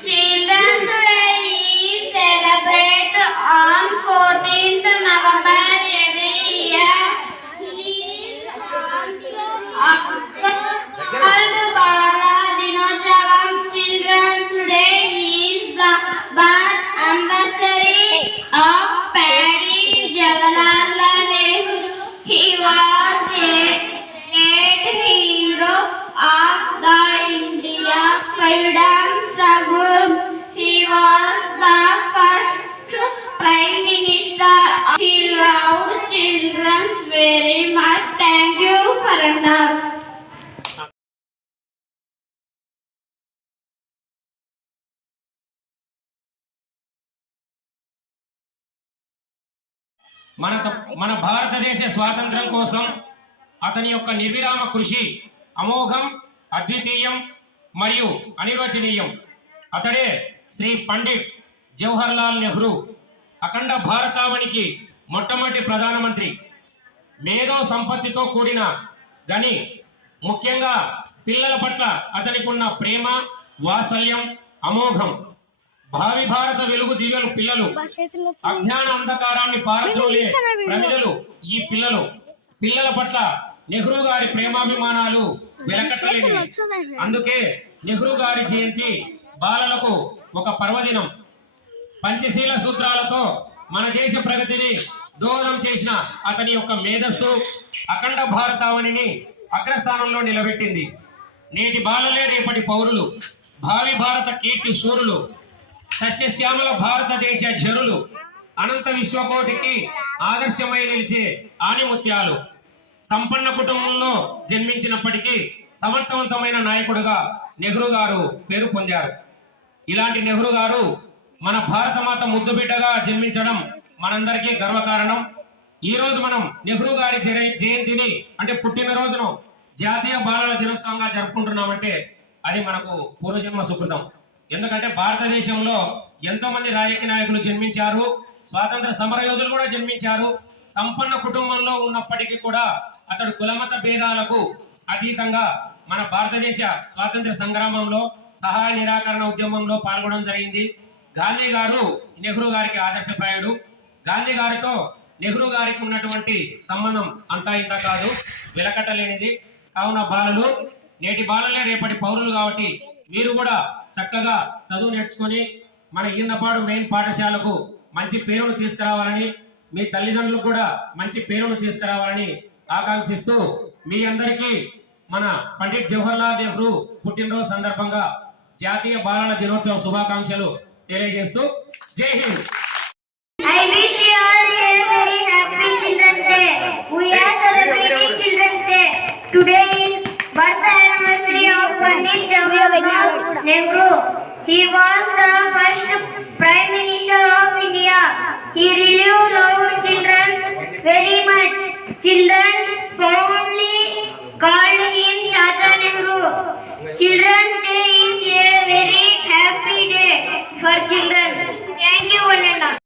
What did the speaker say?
Children's Day is celebrated on 14th November every year. He is also called Bala Dinotsavam. Children's Day is the birth anniversary of Paddy Jawaharlal Nehru. He was a great hero of the India freedom struggle. He was the first Prime Minister. He loved children very much. Thank you for now. మన భారతదేశ స్వాతంత్ర్యం కోసం అతని యొక్క నిర్విరామ కృషి అమోఘం, అద్వితీయం మరియు అనిర్వచనీయం. అతడే శ్రీ పండిట్ జవహర్లాల్ నెహ్రూ. అఖండ భారతావనికి మొట్టమొదటి ప్రధానమంత్రి. మేధో సంపత్తితో కూడిన గని. ముఖ్యంగా పిల్లల పట్ల అతనికి ఉన్న ప్రేమ, వాత్సల్యం అమోఘం. భావి భారత వెలుగు దివ్యలు పిల్లలు. అజ్ఞాన అంధకారాన్ని పారద్రోలే ప్రజలు ఈ పిల్లల పట్ల నెహ్రూ గారి ప్రేమాభిమానాలు వెలకట్టలేనివి. అందుకే నెహ్రూ గారి జయంతి బాలలకు ఒక పర్వదినం. పంచశీల సూత్రాలతో మన దేశ ప్రగతిని దోహదం చేసిన అతని యొక్క మేధస్సు అఖండ భారతావనిని అగ్రస్థానంలో నిలబెట్టింది. నేటి బాలలే రేపటి పౌరులు, భావి భారత కీర్తి శూరులు, సస్యశ్యామల భారతదేశ జరులు, అనంత విశ్వకోటికి ఆదర్శమై నిలిచే ఆణిముత్యాలు. సంపన్న కుటుంబంలో జన్మించినప్పటికీ సమర్థవంతమైన నాయకుడుగా నెహ్రూ గారు పేరు పొందారు. ఇలాంటి నెహ్రూ గారు మన భారతమాత ముద్దుబిడ్డగా జన్మించడం మనందరికీ గర్వకారణం. ఈ రోజు మనం నెహ్రూ గారి జయంతిని అంటే పుట్టినరోజును జాతీయ బాలల దినోత్సవంగా జరుపుకుంటున్నామంటే అది మనకు పూర్వజన్మ సుకృతం. ఎందుకంటే భారతదేశంలో ఎంతో మంది రాజకీయ నాయకులు జన్మించారు, స్వాతంత్ర సమరయోధులు కూడా జన్మించారు. సంపన్న కుటుంబంలో ఉన్నప్పటికీ కూడా అతడు కులమత భేదాలకు అతీతంగా మన భారతదేశ స్వాతంత్ర సంగ్రామంలో సహాయ నిరాకరణ ఉద్యమంలో పాల్గొనడం జరిగింది. గాంధీ గారు నెహ్రూ గారికి ఆదర్శప్రాయుడు. గాంధీ గారితో నెహ్రూ గారికి ఉన్నటువంటి సంబంధం అంతా ఇంత కాదు, వెలకట్టలేనిది. కావున బాలలు, నేటి బాలలే రేపటి పౌరులు కాబట్టి మీరు కూడా చక్కగా చదువు నేర్చుకొని మన ఈన్నపాడు మెయిన్ పాఠశాలకు మంచి పేరును తీసుకురావాలని, మీ తల్లిదండ్రులకు కూడా మంచి పేరును తీసుకురావాలని ఆకాంక్షిస్తూ మీ అందరికీ మన పండిట్ జవహర్లాల్ నెహ్రూ పుట్టినరోజు సందర్భంగా జాతీయ బాలల దినోత్సవ శుభాకాంక్షలు తెలియజేస్తూ జై Hind. I wish you all a very happy Children's Day. We are celebrating Children's Day. Today is birth anniversary of Pandit Jawaharlal Nehru. He was the first Prime Minister of India. He really loved children very much. Children fondly called him Chacha Nehru. Children's Day is a very happy day for children. Thank you, one and all.